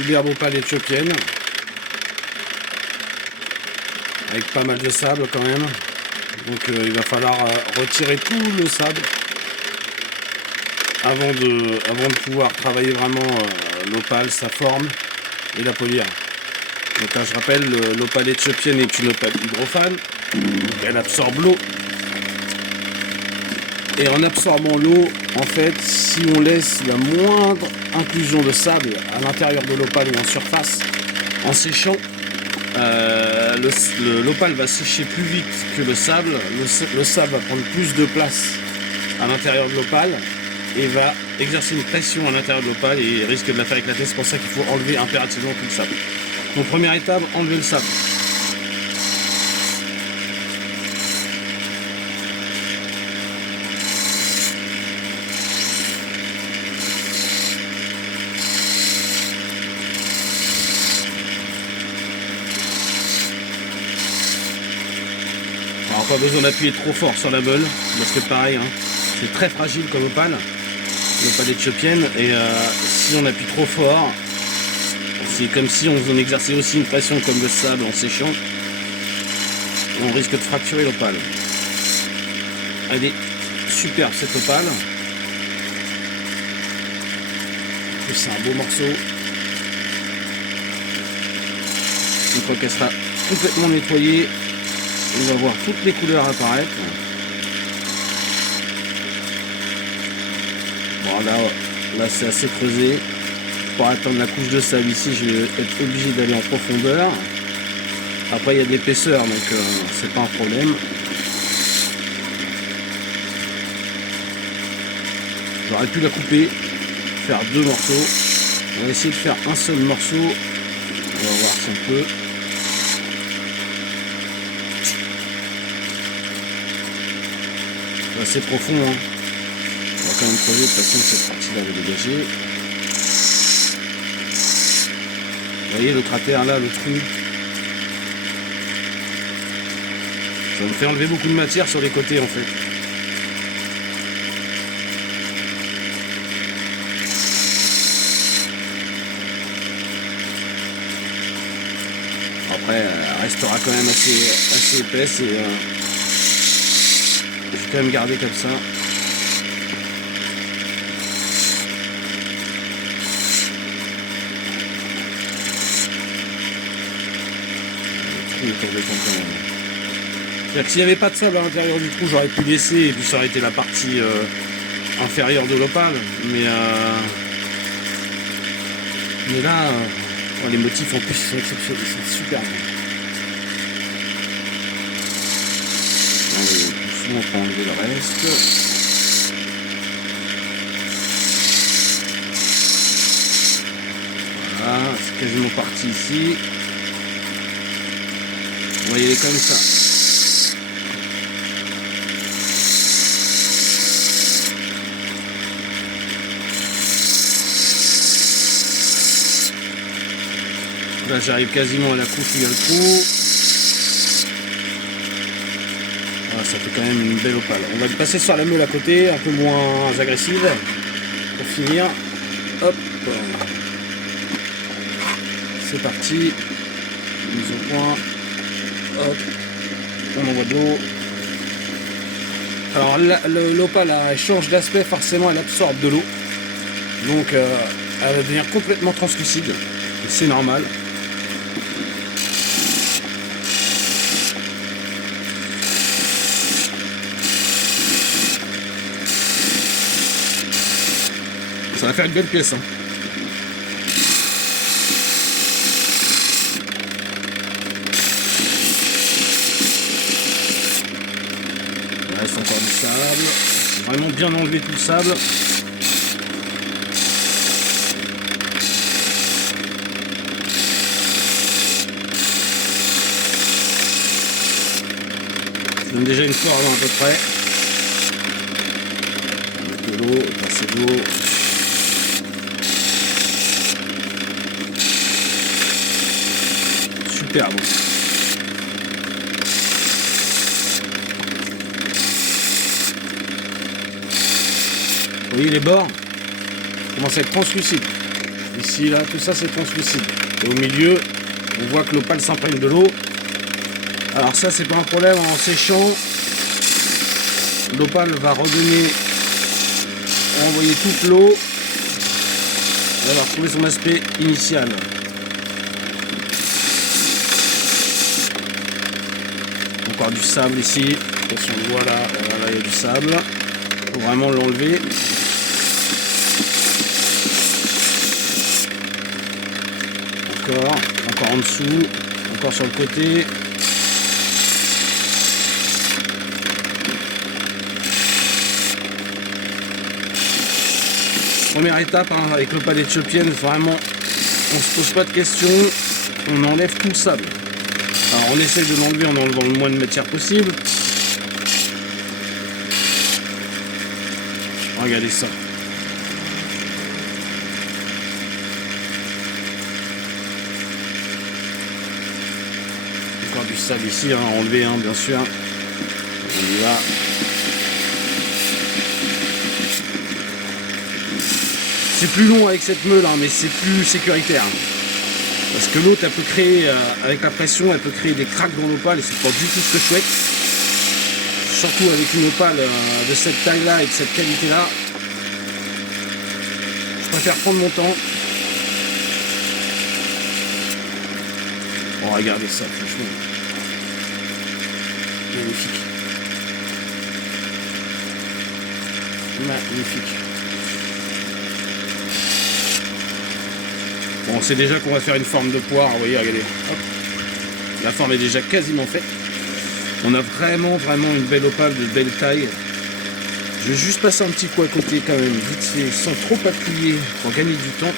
superbe opale éthiopienne. Avec pas mal de sable quand même. Donc il va falloir retirer tout le sable avant de pouvoir travailler vraiment l'opale, sa forme et la polir. Donc là, je rappelle, l'opale éthiopienne est une opale hydrophane. Donc elle absorbe l'eau. Et en absorbant l'eau, en fait, si on laisse la moindre inclusion de sable à l'intérieur de l'opale ou en surface, en séchant, l'opale va sécher plus vite que le sable. Le sable va prendre plus de place à l'intérieur de l'opale et va exercer une pression à l'intérieur de l'opale et risque de la faire éclater. C'est pour ça qu'il faut enlever impérativement tout le sable. Donc première étape, enlever le sable. Alors pas besoin d'appuyer trop fort sur la meule, parce que pareil, hein, c'est très fragile comme opale, l'opale éthiopienne, et si on appuie trop fort, c'est comme si on exerçait aussi une pression comme le sable en séchant, on risque de fracturer l'opale. Elle est superbe cette opale, c'est un beau morceau. Une fois qu'elle sera complètement nettoyée, on va voir toutes les couleurs apparaître. Bon là c'est assez creusé. Pour atteindre la couche de sable ici, je vais être obligé d'aller en profondeur. Après il y a de l'épaisseur, donc c'est pas un problème. J'aurais pu la couper, faire deux morceaux. On va essayer de faire un seul morceau. On va voir si on peut. C'est assez profond, hein. On va quand même creuser, de toute façon cette partie-là va dégager. Vous voyez le cratère là, le trou. Ça me fait enlever beaucoup de matière sur les côtés en fait. Après, elle restera quand même assez épaisse et je vais quand même garder comme ça. C'est-à-dire que s'il n'y avait pas de sable à l'intérieur du trou, j'aurais pu laisser et puis ça aurait été la partie inférieure de l'opale. Mais là, les motifs en plus sont exceptionnels, ils sont super bons. Allez, on peut enlever le reste. Voilà, c'est quasiment parti ici. On va y aller comme ça. Là j'arrive quasiment à la couche où il y a le trou. Voilà, ça fait quand même une belle opale. On va passer sur la meule à côté, un peu moins agressive. Pour finir. Hop. C'est parti. Mise au point. Hop. On envoie de l'eau. Alors l'opale elle change d'aspect, forcément elle absorbe de l'eau. Donc elle va devenir complètement translucide. C'est normal. Ça va faire une belle pièce. Hein. Il reste encore du sable. Vraiment bien enlever tout le sable. Je donne déjà une forme à peu près. Avec de l'eau, passer de l'eau. Superbe. Vous voyez les bords commencent à être translucides. Ici, là, tout ça c'est translucide. Et au milieu, on voit que l'opale s'imprègne de l'eau. Alors ça, c'est pas un problème, en séchant, l'opale va redonner, renvoyer toute l'eau. Elle va retrouver son aspect initial. Encore du sable ici. Attention, on voit là, voilà, il y a du sable. Il faut vraiment l'enlever. Encore en dessous, encore sur le côté. Première étape hein, avec l'opale éthiopienne, vraiment on se pose pas de questions, on enlève tout le sable. Alors on essaye de l'enlever en enlevant le moins de matière possible. Regardez ça. Encore du sable ici, hein, enlever hein, bien sûr. On y va. C'est plus long avec cette meule, hein, mais c'est plus sécuritaire. Parce que l'autre, elle peut créer, avec la pression, elle peut créer des craques dans l'opale et c'est pas du tout ce que je souhaite. Surtout avec une opale de cette taille-là et de cette qualité-là. Je préfère prendre mon temps. Bon, regardez ça, franchement. Magnifique. Magnifique. Bon, on sait déjà qu'on va faire une forme de poire, vous voyez, regardez. Hop. La forme est déjà quasiment faite. On a vraiment une belle opale de belle taille. Je vais juste passer un petit coup à côté quand même, vite fait, sans trop appuyer pour gagner du temps.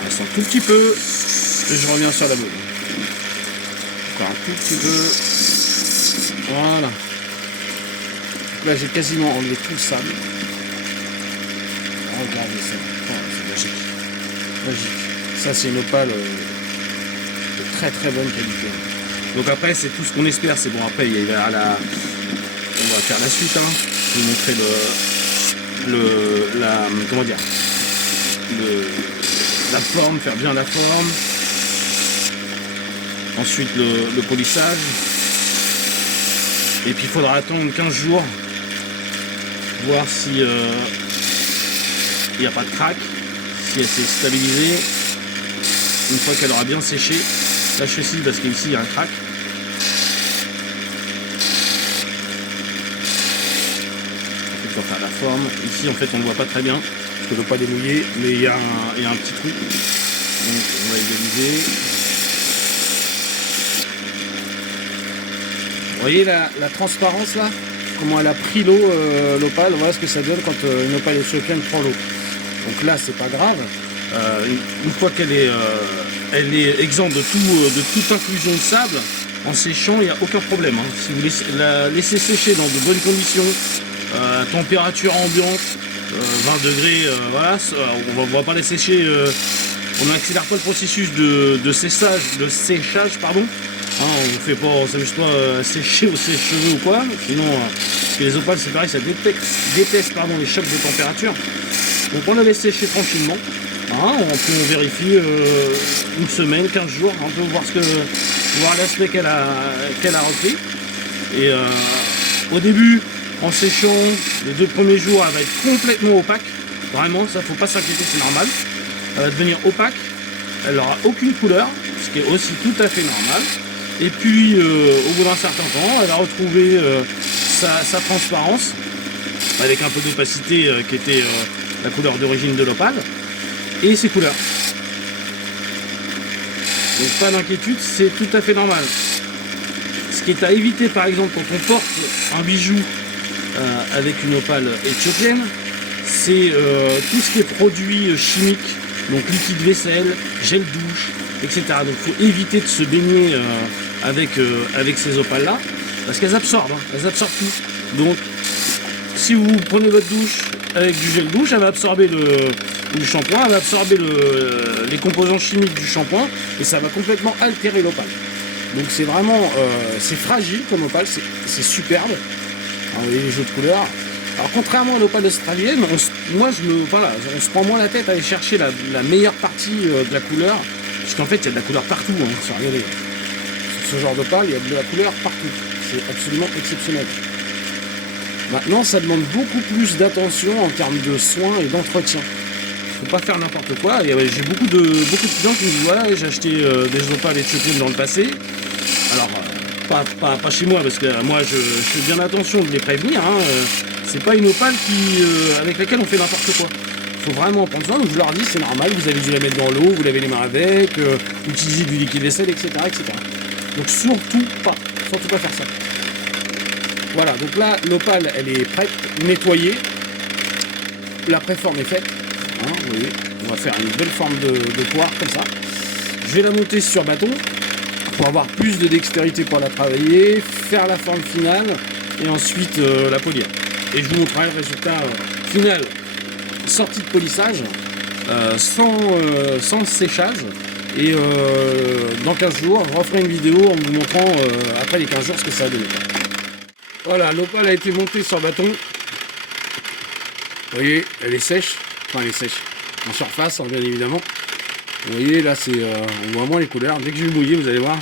On reste un tout petit peu et je reviens sur la meule. Encore un tout petit peu. Voilà. Là j'ai quasiment enlevé tout le sable. Regardez ça. Oh, c'est magique. Magique. Ça c'est une opale de très bonne qualité. Donc après c'est tout ce qu'on espère. C'est bon, après il y a la. On va faire la suite. Hein. Je vais vous montrer comment dire. La forme, faire bien la forme. Ensuite le polissage. Et puis il faudra attendre 15 jours. Voir si il n'y a pas de craque, si elle s'est stabilisée. Une fois qu'elle aura bien séché, la chaussée parce qu'ici il y a un crack. Il faut faire la forme. Ici en fait on ne voit pas très bien, parce que je ne veux pas démouiller, mais il y a un petit trou. Donc on va égaliser. Vous voyez la transparence là? Comment elle a pris l'eau, l'opale, voilà ce que ça donne quand une opale éthiopienne prend l'eau. Donc là c'est pas grave, une fois qu'elle est, elle est exempte de toute inclusion de sable, en séchant il n'y a aucun problème. Hein. Si vous la laissez sécher dans de bonnes conditions, température ambiante, 20 degrés, voilà, on va pas la sécher, on n'accélère pas le processus de séchage, pardon. Hein, on ne fait pas, on s'amuse pas à sécher au sèche-cheveux ou quoi, sinon parce que les opales c'est pareil, ça déteste les chocs de température. Donc on la laisse sécher tranquillement, hein, on vérifie une semaine, 15 jours, on peut voir l'aspect qu'elle a repris. Et au début, en séchant, les 2 premiers jours, elle va être complètement opaque, vraiment, ça faut pas s'inquiéter, c'est normal. Elle va devenir opaque, elle n'aura aucune couleur, ce qui est aussi tout à fait normal. Et puis au bout d'un certain temps, elle va retrouver sa transparence avec un peu d'opacité qui était la couleur d'origine de l'opale et ses couleurs. Donc pas d'inquiétude, c'est tout à fait normal. Ce qui est à éviter par exemple quand on porte un bijou avec une opale éthiopienne, c'est tout ce qui est produit chimique, donc liquide vaisselle, gel douche, etc. Donc il faut éviter de se baigner avec ces opales là parce qu'elles absorbent, hein, elles absorbent tout. Donc si vous prenez votre douche avec du gel douche, elle va absorber du shampoing, elle va absorber les composants chimiques du shampoing et ça va complètement altérer l'opale. Donc c'est vraiment, c'est fragile comme opale, c'est superbe. Alors, vous voyez les jeux de couleurs. Alors contrairement à l'opale australienne, on se prend moins la tête à aller chercher la meilleure partie de la couleur, puisqu'en fait il y a de la couleur partout, hein, regardez. Sur ce genre d'opale, il y a de la couleur partout. C'est absolument exceptionnel. Maintenant, ça demande beaucoup plus d'attention en termes de soins et d'entretien. Faut pas faire n'importe quoi. J'ai beaucoup de clients qui me disent voilà, j'ai acheté des opales éthiopiennes dans le passé. Alors pas chez moi, parce que moi je fais bien attention de les prévenir. C'est pas une opale avec laquelle on fait n'importe quoi. Faut vraiment prendre soin. Donc je leur dis c'est normal, vous avez dû la mettre dans l'eau, vous lavez les mains avec, utiliser du liquide vaisselle, etc., etc. Donc surtout pas faire ça. Voilà, donc là l'opale elle est prête, nettoyée. La préforme est faite. Vous voyez, on va faire une belle forme de poire comme ça. Je vais la monter sur bâton pour avoir plus de dextérité pour la travailler, faire la forme finale et ensuite la polir. Et je vous montrerai le résultat final sorti de polissage sans séchage. Et dans 15 jours, je referai une vidéo en vous montrant après les 15 jours ce que ça a donné. Voilà, l'opale a été montée sur bâton. Vous voyez, elle est sèche. Enfin, elle est sèche. En surface, bien évidemment. Vous voyez, là, on voit moins les couleurs. Dès que je vais mouiller, vous allez voir.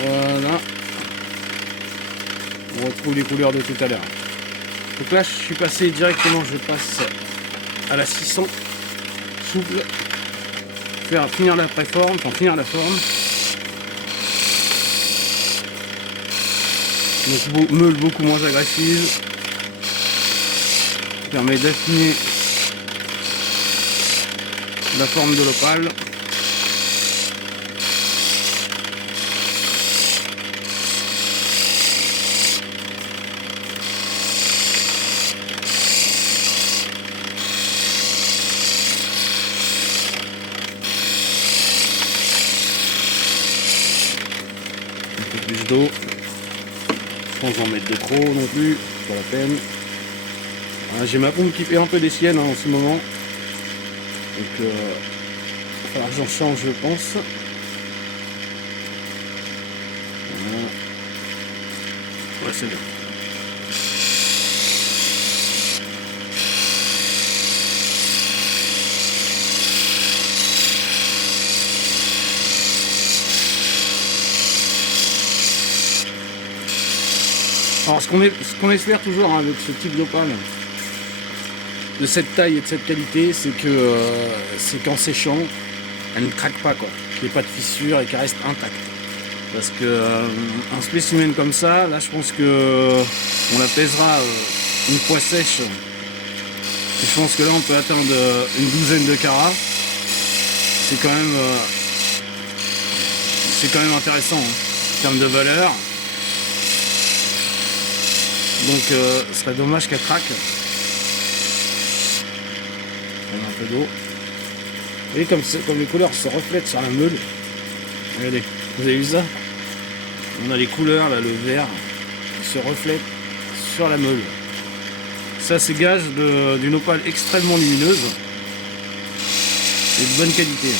Voilà. On retrouve les couleurs de tout à l'heure. Donc là, je suis passé directement, je passe à la 600. Souple. Finir la préforme, enfin finir la forme. Donc meule beaucoup moins agressive, permet d'affiner la forme de l'opale. Un peu plus d'eau. Sans en mettre de trop non plus, pas la peine. Voilà, j'ai ma pompe qui fait un peu des siennes en ce moment. Donc il va falloir que j'en change, je pense. Voilà. Ouais, c'est bien. Alors ce qu'on espère toujours avec ce type d'opale de cette taille et de cette qualité, c'est qu'en séchant, elle ne craque pas, quoi. Qu'il n'y ait pas de fissure et qu'elle reste intacte. Parce que un spécimen comme ça, là je pense que on la pèsera une fois sèche. Et je pense que là on peut atteindre une douzaine de carats. C'est quand même intéressant en termes de valeur. Donc ce serait dommage qu'elle craque. On a un peu d'eau. Vous voyez comme les couleurs se reflètent sur la meule. Regardez, vous avez vu ça? On a les couleurs là, le vert qui se reflète sur la meule. Ça c'est gage d'une opale extrêmement lumineuse et de bonne qualité.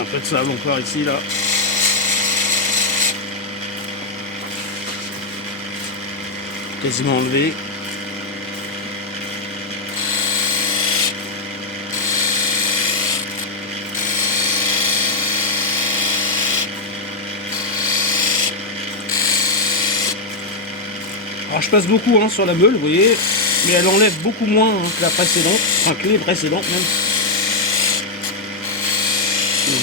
Un peu de sable encore ici là. Quasiment enlevé. Alors je passe beaucoup sur la meule, vous voyez, mais elle enlève beaucoup moins que la précédente, enfin que les précédentes même.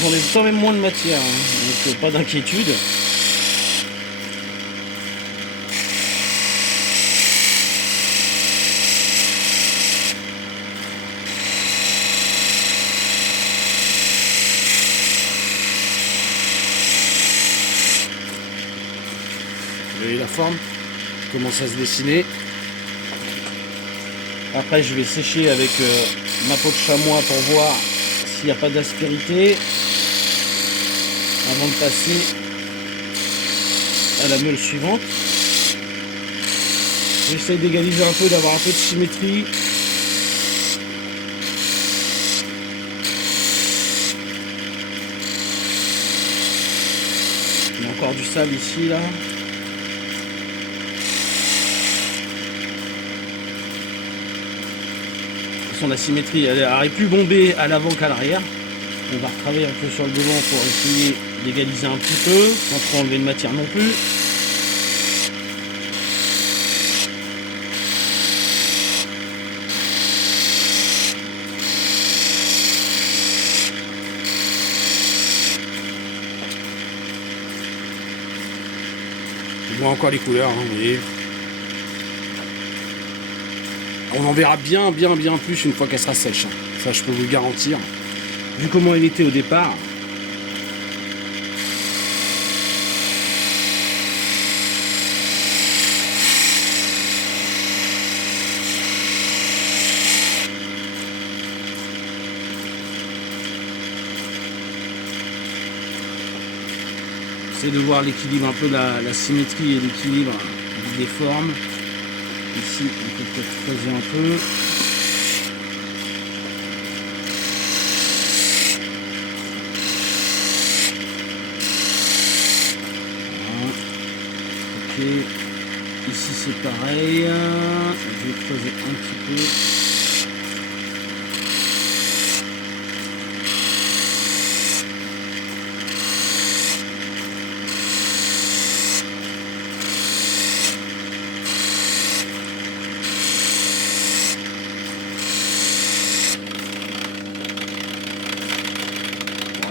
J'enlève quand même moins de matière, donc pas d'inquiétude. forme commence à se dessiner. Après je vais sécher avec ma peau de chamois pour voir s'il n'y a pas d'aspérité avant de passer à la meule suivante. J'essaie d'égaliser un peu, d'avoir un peu de symétrie. Il y a encore du sable ici là. La symétrie elle est plus bombée à l'avant qu'à l'arrière. On va retravailler un peu sur le devant pour essayer d'égaliser un petit peu sans trop enlever de matière non plus. Je vois encore les couleurs, hein, vous voyez. On en verra bien plus une fois qu'elle sera sèche. Ça, je peux vous le garantir. Vu comment elle était au départ. J'essaie de voir l'équilibre, un peu la symétrie et l'équilibre des formes. Ici, on peut peut-être creuser un peu. Voilà. Ok. Ici, c'est pareil. Je vais creuser un petit peu.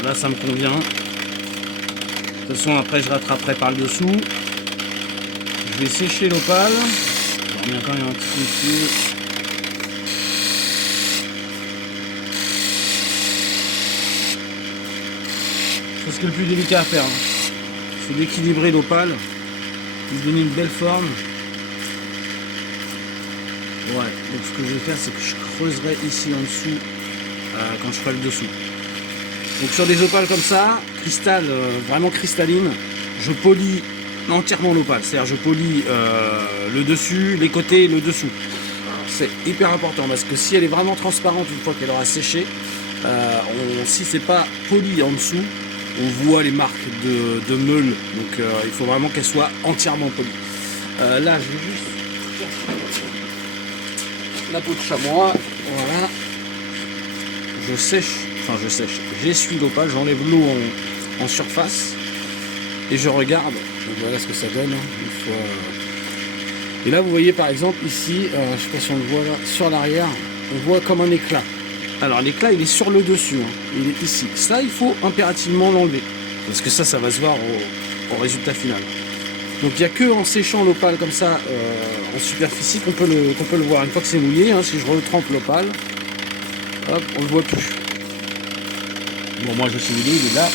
Là ça me convient. De toute façon après je rattraperai par le dessous. Je vais sécher l'opale. Je remets quand même un petit peu dessus. C'est ce qui est le plus délicat à faire. C'est d'équilibrer l'opale, lui donner une belle forme. Ouais, donc ce que je vais faire c'est que je creuserai ici en dessous quand je ferai le dessous. Donc sur des opales comme ça, cristal, vraiment cristalline, je polis entièrement l'opale. C'est-à-dire je polis le dessus, les côtés, le dessous. C'est hyper important parce que si elle est vraiment transparente une fois qu'elle aura séché, si c'est pas poli en dessous, on voit les marques de meule. Donc il faut vraiment qu'elle soit entièrement polie. Là je vais juste la peau de chamois, voilà. Je sèche. J'essuie l'opale, j'enlève l'eau en surface et je regarde. Donc voilà ce que ça donne. Une fois... Et là, vous voyez par exemple ici, je ne sais pas si on le voit là, sur l'arrière, on voit comme un éclat. Alors l'éclat, il est sur le dessus, hein. Il est ici. Ça, il faut impérativement l'enlever parce que ça va se voir au résultat final. Donc il n'y a que en séchant l'opale comme ça en superficie qu'on peut le voir. Une fois que c'est mouillé, hein, si je retrempe l'opale, hop, on le voit plus. Bon, moi je suis mouillé, il est là.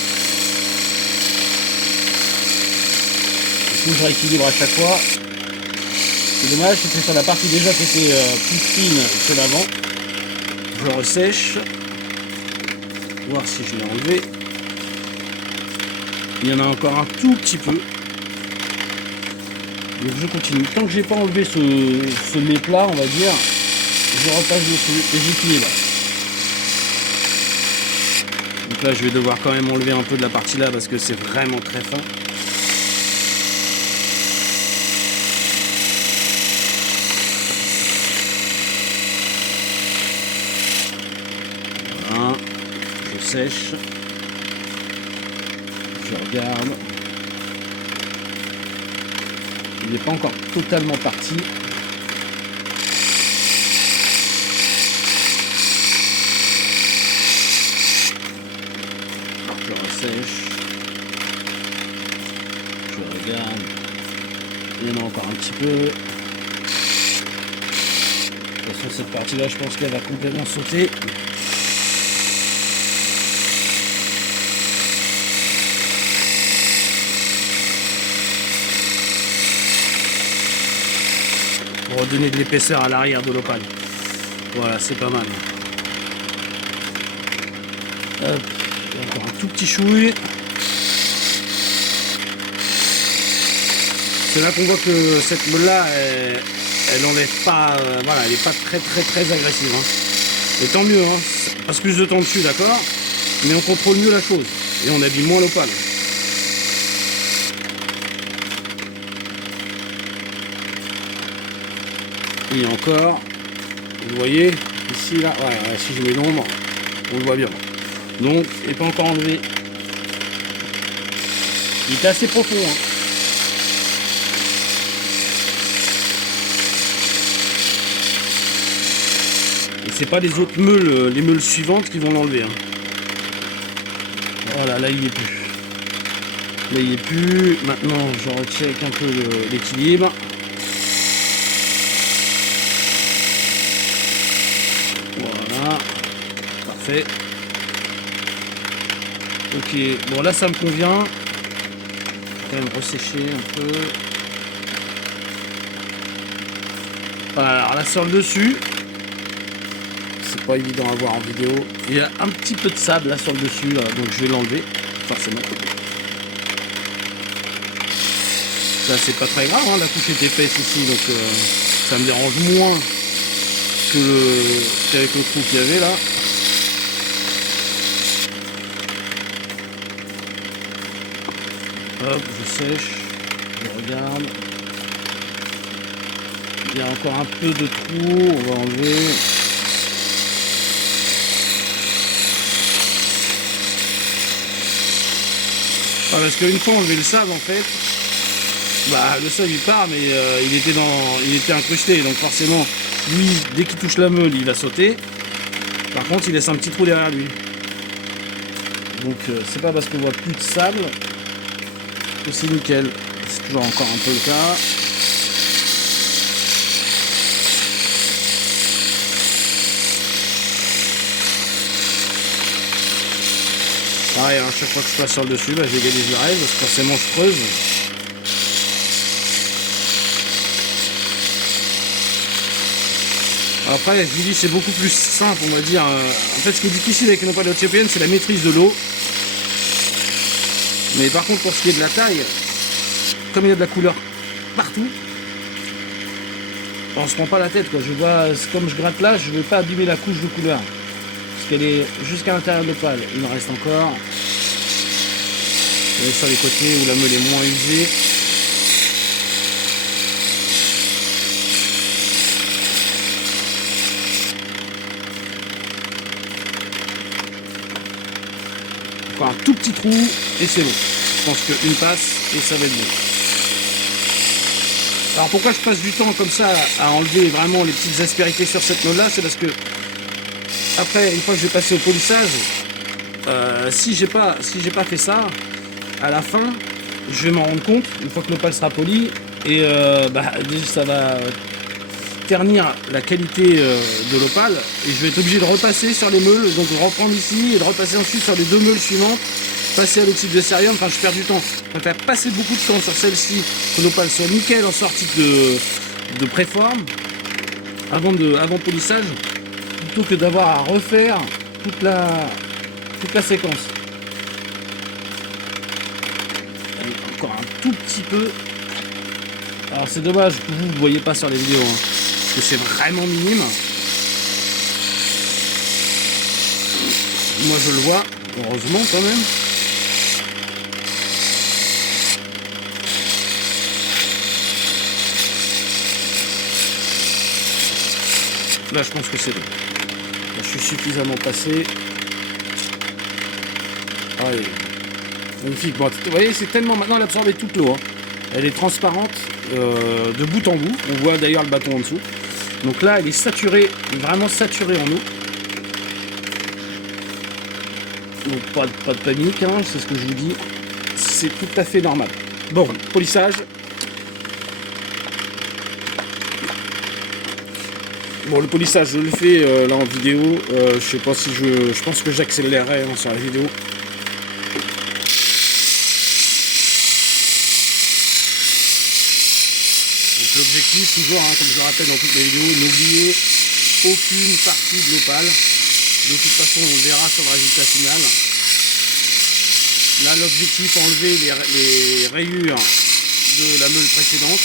Du coup, je rééquilibre à chaque fois. C'est dommage, c'est que sur la partie déjà qui était plus fine que l'avant. Je ressèche. Voir si je l'ai enlevé. Il y en a encore un tout petit peu. Donc je continue. Tant que j'ai pas enlevé ce méplat, on va dire, je repasse dessus et j'équilibre. Donc là je vais devoir quand même enlever un peu de la partie là parce que c'est vraiment très fin. Voilà, je sèche. Je regarde. Il n'est pas encore totalement parti. Je ressèche. Je regarde. Il y en a encore un petit peu. De toute façon, cette partie-là, je pense qu'elle va complètement sauter. donner de l'épaisseur à l'arrière de l'Opale. Voilà, c'est pas mal. Hop, encore un tout petit chouille. C'est là qu'on voit que cette meule là, elle enlève pas, voilà, elle n'est pas très agressive. Hein. Et tant mieux, hein. On passe plus de temps dessus, d'accord, mais on contrôle mieux la chose et on abîme moins l'Opale. Et encore, vous voyez, ici là, ouais, si je mets l'ombre, on le voit bien. Donc, il n'est pas encore enlevé. Il était assez profond. Hein. Et c'est pas les autres meules, les meules suivantes qui vont l'enlever. Hein. Voilà, là il n'y est plus. Là il n'y est plus. Maintenant, je recheck un peu l'équilibre. Voilà, parfait. Ok, bon là ça me convient. Quand même ressécher un peu. Voilà, alors là sur le dessus, c'est pas évident à voir en vidéo. Il y a un petit peu de sable là sur le dessus, là, donc je vais l'enlever, forcément. Ça c'est pas très grave, hein, la couche est épaisse ici, donc ça me dérange moins qu'avec le trou qu'il y avait là. Hop, je sèche, je regarde. Il y a encore un peu de trou, on va enlever. Ah, parce qu'une fois enlevé le sable en fait, bah le sable il part, mais il était incrusté, donc forcément lui dès qu'il touche la meule il va sauter. Par contre il laisse un petit trou derrière lui. Donc c'est pas parce qu'on voit plus de sable que c'est nickel. C'est toujours encore un peu le cas. Pareil, hein, chaque fois que je passe sur le dessus, bah, j'égalise le reste, parce que forcément je creuse. Après, je vous dis, c'est beaucoup plus simple, on va dire. En fait, ce qui est difficile avec une opale éthiopienne, c'est la maîtrise de l'eau. Mais par contre, pour ce qui est de la taille, comme il y a de la couleur partout, on se prend pas la tête, quoi. Je vois, comme je gratte là, je ne veux pas abîmer la couche de couleur. Parce qu'elle est jusqu'à l'intérieur de l'opale. Il en reste encore. Et sur les côtés où la meule est moins usée. Encore un tout petit trou et c'est bon. Je pense qu'une passe et ça va être bon. Alors pourquoi je passe du temps comme ça à enlever vraiment les petites aspérités sur cette meule là, c'est parce que après, une fois que je vais passer au polissage, si j'ai pas fait ça, à la fin, je vais m'en rendre compte, une fois que l'opale sera polie, et ça va ternir la qualité de l'opale, et je vais être obligé de repasser sur les meules, donc de reprendre ici, et de repasser ensuite sur les deux meules suivantes, passer à l'oxyde de cérium, enfin je perds du temps. Je préfère passer beaucoup de temps sur celle-ci, que l'opale soit nickel en sortie de préforme, avant polissage, plutôt que d'avoir à refaire toute la séquence. Encore un tout petit peu. Alors c'est dommage que vous ne voyez pas sur les vidéos, hein, parce que c'est vraiment minime. Moi je le vois, heureusement quand même. Là je pense que c'est bon. Là, je suis suffisamment passé. Allez. Magnifique. Bon, vous voyez, c'est tellement... Maintenant, elle a absorbé toute l'eau. Hein. Elle est transparente de bout en bout. On voit d'ailleurs le bâton en dessous. Donc là, elle est saturée, vraiment saturée en eau. Donc pas de panique, hein, c'est ce que je vous dis. C'est tout à fait normal. Bon, polissage. Bon, le polissage, je le fais là en vidéo. Je sais pas si je pense que j'accélérerai hein, sur la vidéo. Donc l'objectif, toujours, hein, comme je le rappelle dans toutes mes vidéos, n'oubliez aucune partie de l'opale. De toute façon, on le verra sur le résultat final. Là, l'objectif, enlever les rayures de la meule précédente.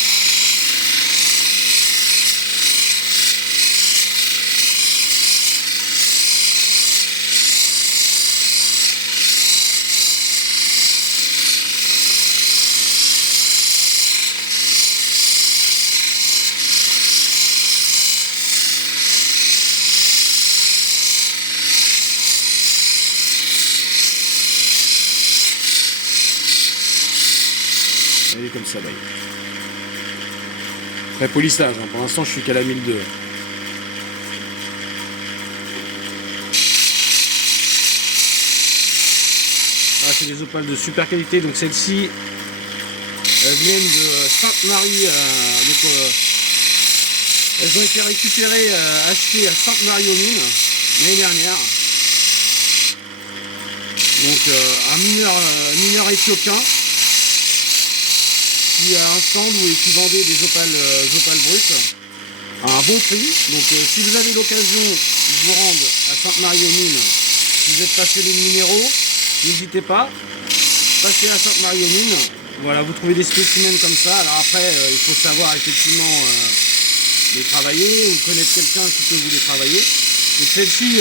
Elle est comme ça, d'ailleurs. Après polissage, hein. Pour l'instant je suis qu'à la 1002. Ah, c'est des opales de super qualité, donc celles-ci viennent de Sainte-Marie. Elles ont été récupérées, achetées à Sainte-Marie-aux-Mines l'année dernière. Donc un mineur éthiopien qui a un stand où qui vendait des opales brutes à un bon prix. Donc si vous avez l'occasion de vous rendre à Sainte-Marie-aux-Mines, si vous êtes passionné de minéraux, n'hésitez pas, passez à Sainte-Marie-aux-Mines. Voilà, vous trouvez des spécimens comme ça. Alors après, il faut savoir effectivement les travailler ou connaître quelqu'un qui peut vous les travailler. Donc celle-ci,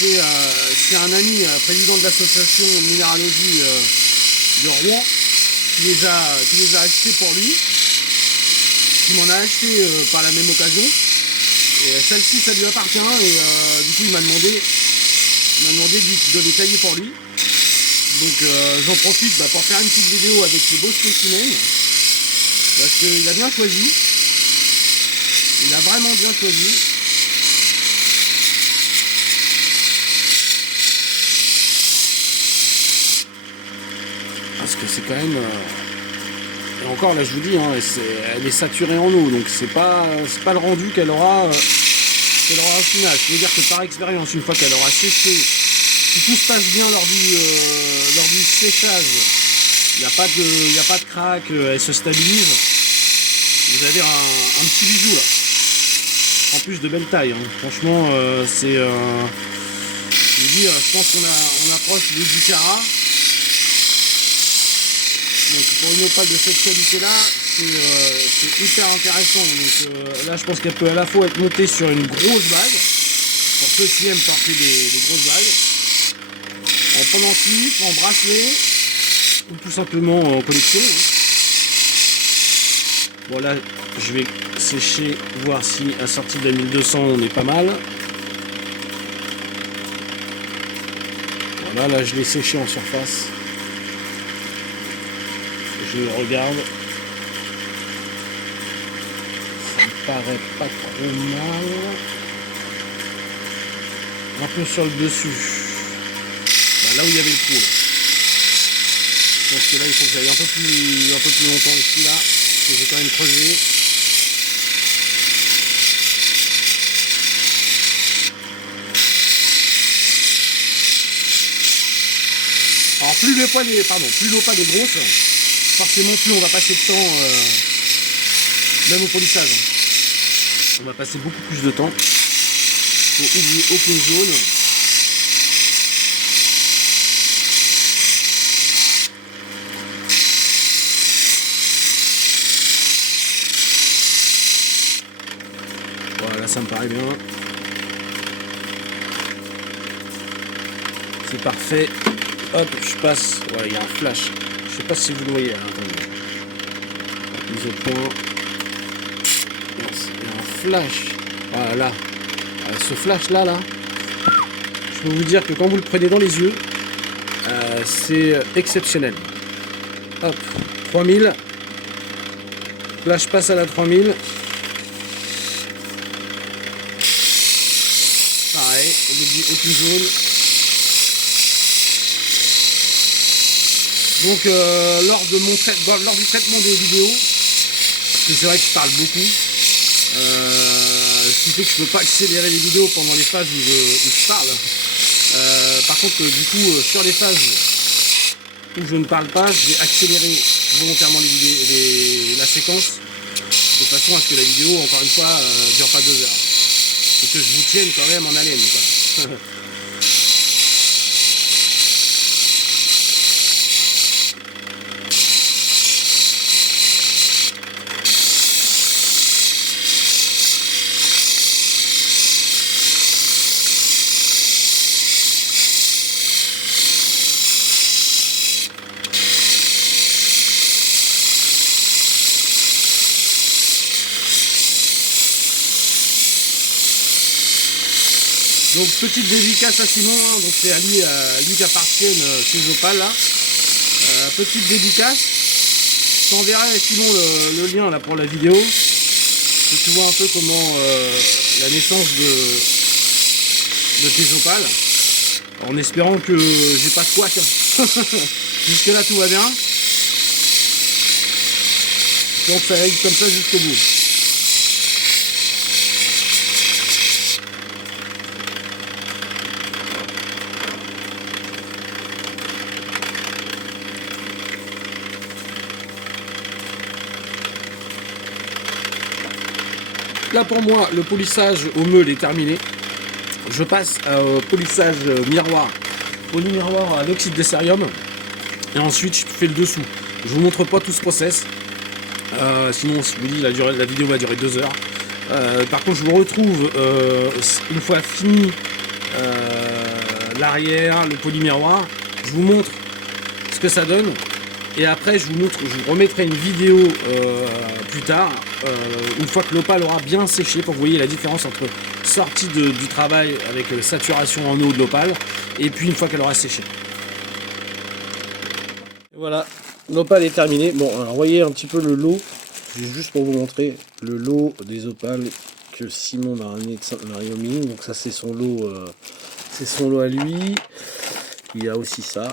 c'est un ami, président de l'association Minéralogie de Rouen, qui les a achetés pour lui, qui m'en a acheté par la même occasion. Et celle-ci, ça lui appartient, et du coup il m'a demandé de les tailler pour lui. Donc j'en profite pour faire une petite vidéo avec ces beaux spécimens, parce qu'il a bien choisi, il a vraiment bien choisi. Parce que c'est quand même... Et encore là je vous dis, hein, elle est saturée en eau, donc c'est pas le rendu qu'elle aura au final. Je veux dire que par expérience, une fois qu'elle aura séché, si tout se passe bien lors du séchage, il n'y a pas de craque, elle se stabilise, vous avez un petit bijou là. En plus de belle taille, hein. Franchement c'est... je veux dire, je pense qu'on approche du 10 carats. Donc pour une opale de cette qualité là, c'est hyper intéressant. Donc là je pense qu'elle peut à la fois être montée sur une grosse bague, pour ceux qui aiment porter des grosses bagues, en pendentif, en bracelet, ou tout simplement en collection. Bon là je vais sécher, voir si à sortie de la 1200 on est pas mal. Voilà, là je l'ai séché en surface. Je regarde, ça me paraît pas trop mal, un peu sur le dessus, là où il y avait le trou là. Je pense que là il faut que j'aille un peu plus longtemps ici là, parce que j'ai quand même creusé. Alors plus l'opale est grosse, forcément plus on va passer de temps, même au polissage. On va passer beaucoup plus de temps. Faut oublier aucune zone. Voilà, ça me paraît bien. C'est parfait. Hop, je passe. Voilà, il y a un flash. Je sais pas si vous le voyez. Attendez. Mise au point. Il y a un flash. Voilà, là. Ce flash là, je peux vous dire que quand vous le prenez dans les yeux, c'est exceptionnel. Hop, 3000. Là, je passe à la 3000. Pareil, on n'oublie aucune zone. Donc lors du traitement des vidéos, parce que c'est vrai que je parle beaucoup, ce qui fait que je ne peux pas accélérer les vidéos pendant les phases où je parle. Par contre, du coup, sur les phases où je ne parle pas, je vais accélérer volontairement la séquence de façon à ce que la vidéo, encore une fois, dure pas 2 heures. Et que je vous tienne quand même en haleine, quoi. Donc petite dédicace à Simon, hein, donc c'est à lui qu'appartiennent ces opales là. Petite dédicace. Je t'enverrai Simon le lien là pour la vidéo. Que tu vois un peu comment la naissance de tes opales. En espérant que j'ai pas de couac. Jusque là tout va bien. Donc ça aille comme ça jusqu'au bout. Là pour moi le polissage au meule est terminé. Je passe au polissage miroir, polymiroir à l'oxyde de cérium, et ensuite je fais le dessous. Je vous montre pas tout ce process, sinon je vous dis la vidéo va durer 2 heures. Par contre je vous retrouve une fois fini l'arrière, le polymiroir, je vous montre ce que ça donne. Et après, je vous remettrai une vidéo plus tard, une fois que l'opale aura bien séché, pour que vous voyez la différence entre sortie du travail avec saturation en eau de l'opale, et puis une fois qu'elle aura séché. Voilà, l'opale est terminée. Bon, alors voyez un petit peu le lot, juste pour vous montrer le lot des opales que Simon m'a ramené de Saint-Marie-aux-Mines. Donc ça c'est son lot à lui. Il y a aussi ça.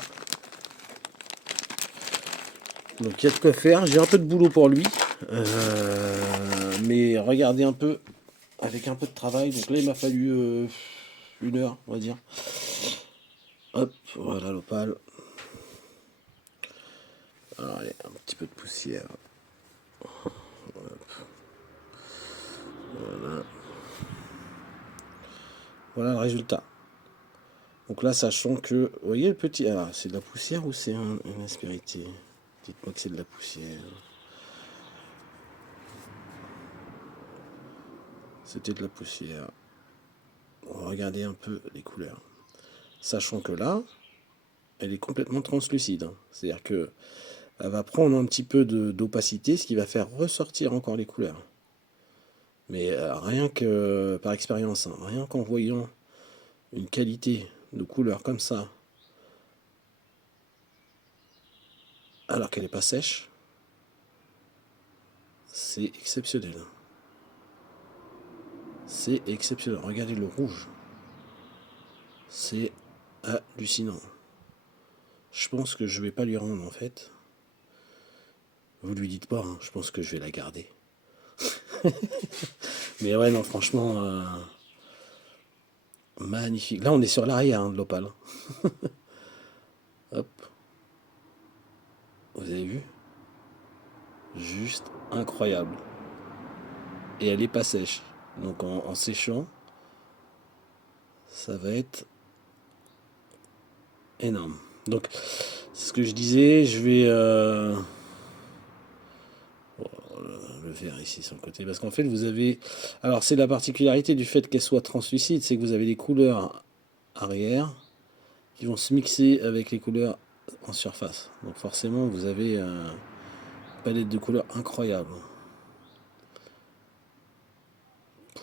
Donc il y a de quoi faire, j'ai un peu de boulot pour lui, mais regardez un peu, avec un peu de travail, donc là il m'a fallu 1 heure on va dire. Hop, voilà l'opale. Alors allez, un petit peu de poussière. Hop. Voilà. Voilà le résultat. Donc là sachant que, vous voyez le petit, alors c'est de la poussière ou c'est une aspérité? Dites-moi que c'est de la poussière. C'était de la poussière. Regardez un peu les couleurs. Sachant que là, elle est complètement translucide. C'est-à-dire que elle va prendre un petit peu d'opacité, ce qui va faire ressortir encore les couleurs. Mais rien que par expérience, hein, rien qu'en voyant une qualité de couleur comme ça, alors qu'elle n'est pas sèche, c'est exceptionnel. C'est exceptionnel. Regardez le rouge. C'est hallucinant. Je pense que je vais pas lui rendre en fait. Vous lui dites pas, hein, je pense que je vais la garder. Mais ouais, non, franchement, magnifique. Là, on est sur l'arrière hein, de l'opale. Hop. Vous avez vu? Juste incroyable. Et elle est pas sèche. Donc en séchant, ça va être énorme. Donc, c'est ce que je disais, je vais le verre ici sur le côté. Parce qu'en fait, vous avez... Alors, c'est la particularité du fait qu'elle soit translucide, c'est que vous avez les couleurs arrière qui vont se mixer avec les couleurs en surface. Donc forcément, vous avez une palette de couleurs incroyable.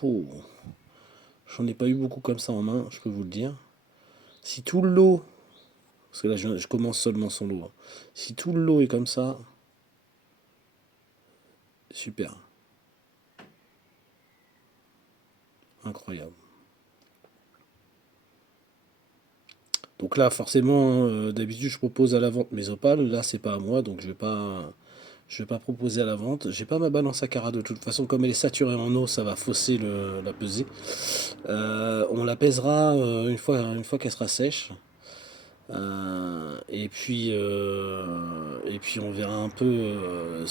Oh. J'en ai pas eu beaucoup comme ça en main, je peux vous le dire. Si tout le lot, parce que là je commence seulement son lot, hein. Si tout le lot est comme ça, super. Incroyable. Donc là, forcément, d'habitude, je propose à la vente mes opales. Là, c'est pas à moi, donc je vais pas proposer à la vente. J'ai pas ma balance à carat de toute façon, comme elle est saturée en eau, ça va fausser la pesée. On la pèsera une fois qu'elle sera sèche. Et puis on verra un peu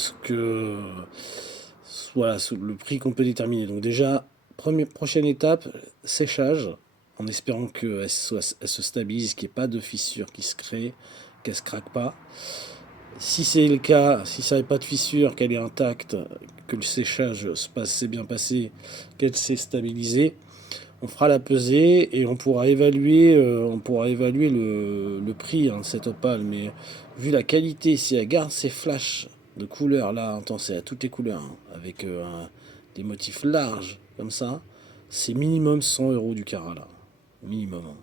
Voilà le prix qu'on peut déterminer. Donc déjà, prochaine étape, séchage, en espérant elle se stabilise, qu'il n'y ait pas de fissure qui se crée, qu'elle se craque pas. Si c'est le cas, si ça n'a pas de fissure, qu'elle est intacte, que le séchage s'est bien passé, qu'elle s'est stabilisée, on fera la pesée et on pourra évaluer le prix de cette opale. Mais vu la qualité, si elle garde ses flashs de couleurs là, intenses, c'est à toutes les couleurs, hein, avec des motifs larges comme ça, c'est minimum 100 euros du carat là. Minimum, hein.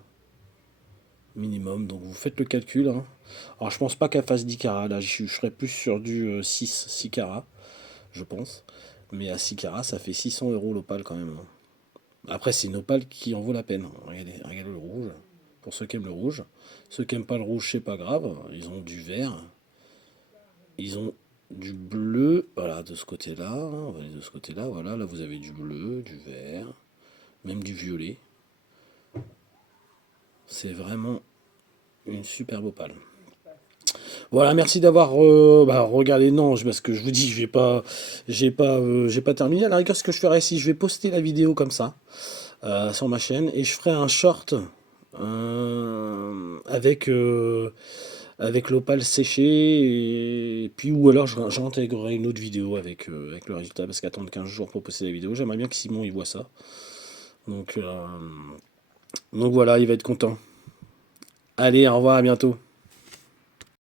Minimum. Donc vous faites le calcul, hein. Alors je pense pas qu'elle fasse 10 carats. Là, je serais plus sur du 6 carats, je pense. Mais à 6 carats, ça fait 600 euros l'opale quand même, hein. Après, c'est une opale qui en vaut la peine. Regardez le rouge. Pour ceux qui aiment le rouge. Ceux qui n'aiment pas le rouge, c'est pas grave. Ils ont du vert. Ils ont du bleu. Voilà, de ce côté-là, hein. On va aller de ce côté-là. Voilà, là vous avez du bleu, du vert, même du violet. C'est vraiment une superbe opale. Voilà, merci d'avoir regardé. Non, parce que je vous dis, j'ai pas terminé. À la rigueur, ce que je ferai, si je vais poster la vidéo comme ça sur ma chaîne et je ferai un short avec avec l'opale séchée et puis ou alors j'intégrerai une autre vidéo avec le résultat parce qu'attendre 15 jours pour poster la vidéo. J'aimerais bien que Simon il voit ça. Donc, euh, donc voilà, il va être content. Allez, au revoir, à bientôt.